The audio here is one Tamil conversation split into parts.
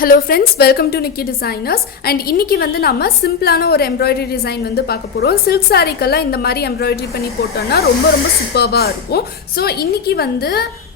Hello friends, welcome to nikidesigners and இன்னைக்கு வந்து நாம சிம்பிளான ஒரு embroidery design வந்து பார்க்க போறோம். silk saree-க்கெல்லாம் இந்த மாதிரி embroidery பண்ணி போட்டோம்னா ரொம்ப சூப்பரா இருக்கும். சோ இன்னைக்கு வந்து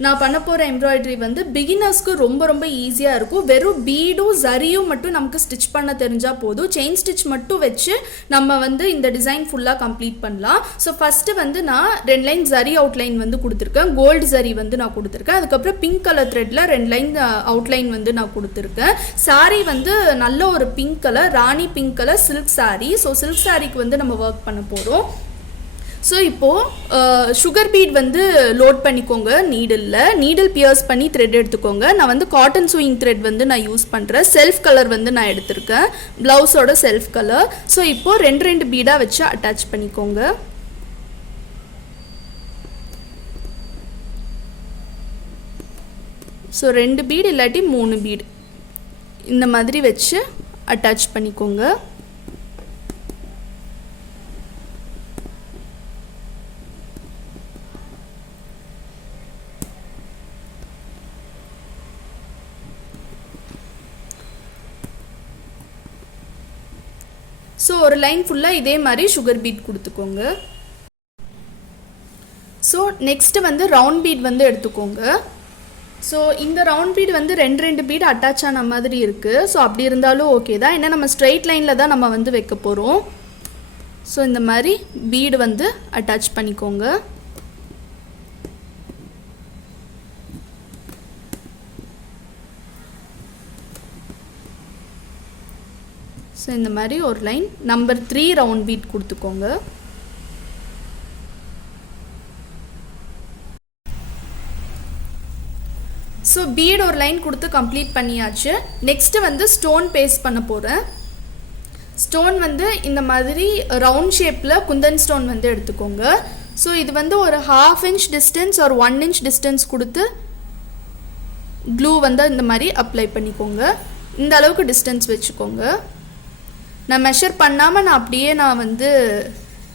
நான் பண்ண போற embroidery வந்து beginnersக்கு ரொம்ப ஈஸியா இருக்கும். வெறும் பீடும் ஜரியும் மட்டும் நமக்கு ஸ்டிட்ச் பண்ண தெரிஞ்சா போதும். செயின் ஸ்டிட்ச் மட்டும் வெச்சு நம்ம வந்து இந்த டிசைன் ஃபுல்லா கம்ப்ளீட் பண்ணலாம். சோ ஃபர்ஸ்ட் வந்து நான் ரெண்டு லைன் ஜரி அவுட்லைன் வந்து கொடுத்திருக்கேன். கோல்ட் ஜரி வந்து நான் கொடுத்திருக்கேன். அதுக்கு அப்புறம் பிங்க் கலர் த்ரெட்ல ரெண்டு லைன் அவுட்லைன் வந்து நான் கொடுத்திருக்கேன். சாரி வந்து நல்ல ஒரு பிங்க் கலர் ராணி pink colour silk saree. So silk சாரிக்கு வந்து நம்ம ஒர்க் பண்ண போகிறோம். ஸோ இப்போது சுகர் பீட் வந்து லோட் பண்ணிக்கோங்க. நீடில் பியர்ஸ் பண்ணி த்ரெட் எடுத்துக்கோங்க. நான் வந்து காட்டன் சூயிங் த்ரெட் வந்து நான் யூஸ் பண்ணுறேன். செல்ஃப் கலர் வந்து நான் எடுத்திருக்கேன், ப்ளவுஸோட செல்ஃப் கலர். ஸோ இப்போது ரெண்டு பீடாக வச்சு அட்டாச் பண்ணிக்கோங்க. ஸோ 2 பீட் இல்லாட்டி 3 பீட் இந்த மாதிரி வச்சு அட்டாச் பண்ணிக்கோங்க. ஸோ ஒரு லைன் ஃபுல்லாக இதே மாதிரி சுகர் பீட் கொடுத்துக்கோங்க. ஸோ நெக்ஸ்ட்டு வந்து ரவுண்ட் பீட் வந்து எடுத்துக்கோங்க. ஸோ இந்த ரவுண்ட் பீட் வந்து ரெண்டு பீட் அட்டாச் ஆன மாதிரி இருக்குது. ஸோ அப்படி இருந்தாலும் ஓகே தான், ஏன்னா நம்ம ஸ்ட்ரெயிட் லைனில் தான் நம்ம வந்து வைக்க போகிறோம். ஸோ இந்த மாதிரி பீடு வந்து அட்டாச் பண்ணிக்கோங்க. ஸோ இந்த மாதிரி ஒரு லைன் நம்பர் 3 ரவுண்ட் பீட் கொடுத்துக்கோங்க. ஸோ பீட் ஒரு லைன் கொடுத்து கம்ப்ளீட் பண்ணியாச்சு. நெக்ஸ்ட்டு வந்து ஸ்டோன் பேஸ்ட் பண்ண போகிறேன். ஸ்டோன் வந்து இந்த மாதிரி ரவுண்ட் ஷேப்பில் குந்தன் ஸ்டோன் வந்து எடுத்துக்கோங்க. ஸோ இது வந்து ஒரு 1/2 inch டிஸ்டன்ஸ் ஒரு 1 inch டிஸ்டன்ஸ் கொடுத்து க்ளூ வந்து இந்த மாதிரி அப்ளை பண்ணிக்கோங்க. இந்த அளவுக்கு டிஸ்டன்ஸ் வச்சுக்கோங்க. நான் மெஷர் பண்ணாமல் நான் அப்படியே வந்து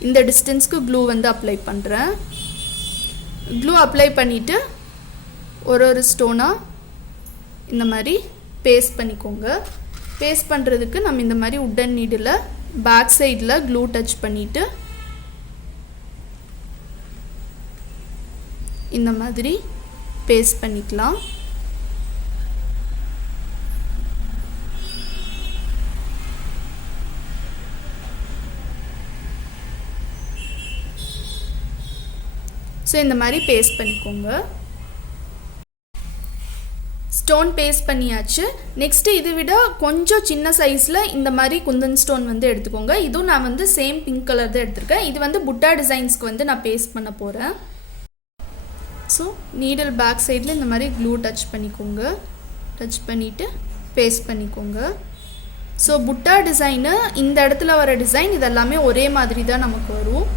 இந்த டிஸ்டன்ஸ்க்கு க்ளூ வந்து அப்ளை பண்ணுறேன். க்ளூ அப்ளை பண்ணிவிட்டு ஒரு ஸ்டோனாக இந்த மாதிரி பேஸ்ட் பண்ணிக்கோங்க. பேஸ்ட் பண்ணுறதுக்கு நம்ம இந்த மாதிரி உட்டன் நீடில் பேக் சைடில் க்ளூ டச் பண்ணிவிட்டு இந்த மாதிரி பேஸ்ட் பண்ணிக்கலாம். ஸோ இந்த மாதிரி பேஸ்ட் பண்ணிக்கோங்க. ஸ்டோன் பேஸ்ட் பண்ணியாச்சு. நெக்ஸ்ட்டு இதை விட கொஞ்சம் சின்ன சைஸில் இந்த மாதிரி குந்தன் ஸ்டோன் வந்து எடுத்துக்கோங்க. இதுவும் நான் வந்து சேம் பிங்க் கலர் தான் எடுத்திருக்கேன். இது வந்து புட்டா டிசைன்ஸ்க்கு வந்து நான் பேஸ்ட் பண்ண போகிறேன். ஸோ நீடில் பேக் சைடில் இந்த மாதிரி க்ளூ டச் பண்ணிக்கோங்க. டச் பண்ணிவிட்டு பேஸ்ட் பண்ணிக்கோங்க. ஸோ புட்டா டிசைனு இந்த இடத்துல வர டிசைன் இதெல்லாமே ஒரே மாதிரி தான் நமக்கு வரும்.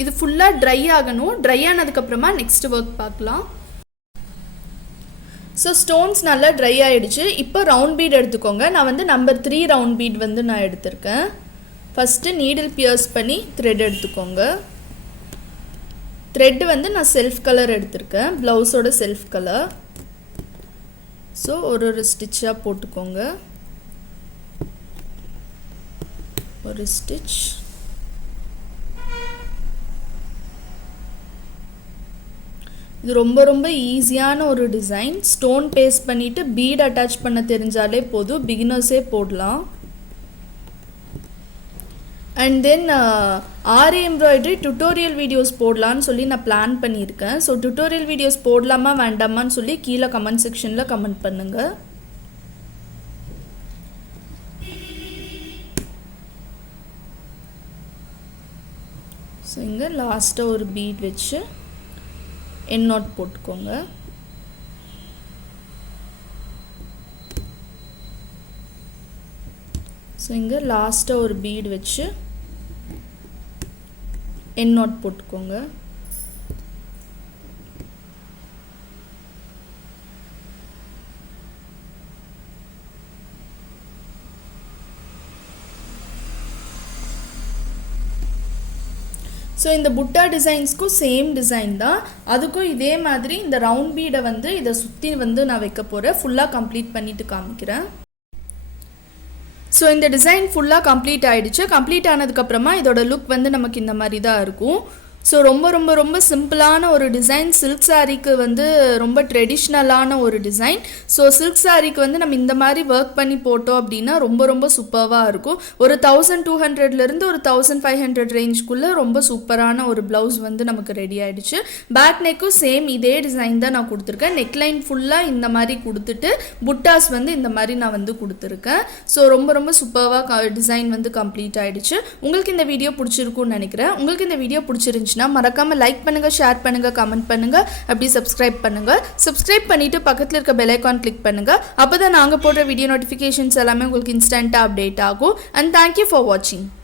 இது ஃபுல்லாக ட்ரை ஆகணும். ட்ரை ஆனதுக்கப்புறமா நெக்ஸ்ட் ஒர்க் பார்க்கலாம். ஸோ ஸ்டோன்ஸ் நல்லா ட்ரை ஆகிடுச்சு. இப்போ ரவுண்ட் பீட் எடுத்துக்கோங்க. நான் வந்து நம்பர் 3 ரவுண்ட் பீட் வந்து நான் எடுத்திருக்கேன். ஃபஸ்ட்டு நீடில் பியர்ஸ் பண்ணி த்ரெட் எடுத்துக்கோங்க. த்ரெட் வந்து நான் செல்ஃப் கலர் எடுத்திருக்கேன், ப்ளவுஸோட செல்ஃப் கலர். ஸோ ஒரு ஸ்டிச்சாக போட்டுக்கோங்க. ஒரு ஸ்டிச். இது ரொம்ப ஈஸியான ஒரு டிசைன். ஸ்டோன் பேஸ்ட் பண்ணிவிட்டு பீட் அட்டாச் பண்ண தெரிஞ்சாலே போதும், பிகினர்ஸே போடலாம். And then aari embroidery tutorial videos போடலான்னு சொல்லி நான் பிளான் பண்ணியிருக்கேன். ஸோ டுட்டோரியல் வீடியோஸ் போடலாமா வேண்டாமான்னு சொல்லி கீழே கமெண்ட் செக்ஷனில் கமெண்ட் பண்ணுங்கள். ஸோ இங்கே லாஸ்ட்டாக ஒரு பீட் வச்சு என் நாட் போட்டுக்கோங்க. ஸோ இங்கே லாஸ்ட்டாக ஒரு பீட் வச்சு என் நாட் போட்டுக்கோங்க. ஸோ இந்த புட்டா டிசைன்ஸ்க்கும் சேம் டிசைன் தான், அதுக்கும் இதே மாதிரி இந்த ரவுண்ட் பீடை வந்து இதை சுற்றி வந்து நான் வைக்க போகிறேன். ஃபுல்லாக கம்ப்ளீட் பண்ணிவிட்டு காமிக்கிறேன். ஸோ இந்த டிசைன் ஃபுல்லாக கம்ப்ளீட் ஆகிடுச்சு. கம்ப்ளீட் ஆனதுக்கப்புறமா இதோட லுக் வந்து நமக்கு இந்த மாதிரி தான் இருக்கும். ஸோ ரொம்ப ரொம்ப ரொம்ப சிம்பிளான ஒரு டிசைன். சில்க் சாரீக்கு வந்து ரொம்ப ட்ரெடிஷ்னலான ஒரு டிசைன். ஸோ சில்க் சாரீக்கு வந்து நம்ம இந்த மாதிரி ஒர்க் பண்ணி போட்டோம் அப்படின்னா ரொம்ப ரொம்ப சூப்பராக இருக்கும். ஒரு 1200லேருந்து ஒரு 1500 ரேஞ்சுக்குள்ளே ரொம்ப சூப்பரான ஒரு ப்ளவுஸ் வந்து நமக்கு ரெடி ஆகிடுச்சு. பேக் நெக்கும் சேம் இதே டிசைன் தான் நான் கொடுத்துருக்கேன். நெக்லைன் ஃபுல்லாக இந்த மாதிரி கொடுத்துட்டு புட்டாஸ் வந்து இந்த மாதிரி நான் வந்து கொடுத்துருக்கேன். ஸோ ரொம்ப ரொம்ப சூப்பராக டிசைன் வந்து கம்ப்ளீட் ஆகிடுச்சு. உங்களுக்கு இந்த வீடியோ பிடிச்சிருக்குன்னு நினைக்கிறேன். உங்களுக்கு இந்த வீடியோ பிடிச்சிருந்துச்சு மறக்காம லைக் பண்ணுங்க, ஷேர் பண்ணுங்க, கமெண்ட் பண்ணுங்க, அப்படி சப்ஸ்கிரைப் பண்ணுங்க. சப்ஸ்கிரைப் பண்ணிட்டு பக்கத்துல இருக்க பெல் ஐகான் கிளிக் பண்ணுங்க. அப்பதான் நாங்க போடுற வீடியோ நோட்டிஃபிகேஷன்ஸ் எல்லாமே உங்களுக்கு இன்ஸ்டன்ட்டா அப்டேட் ஆகும். And thank you for watching.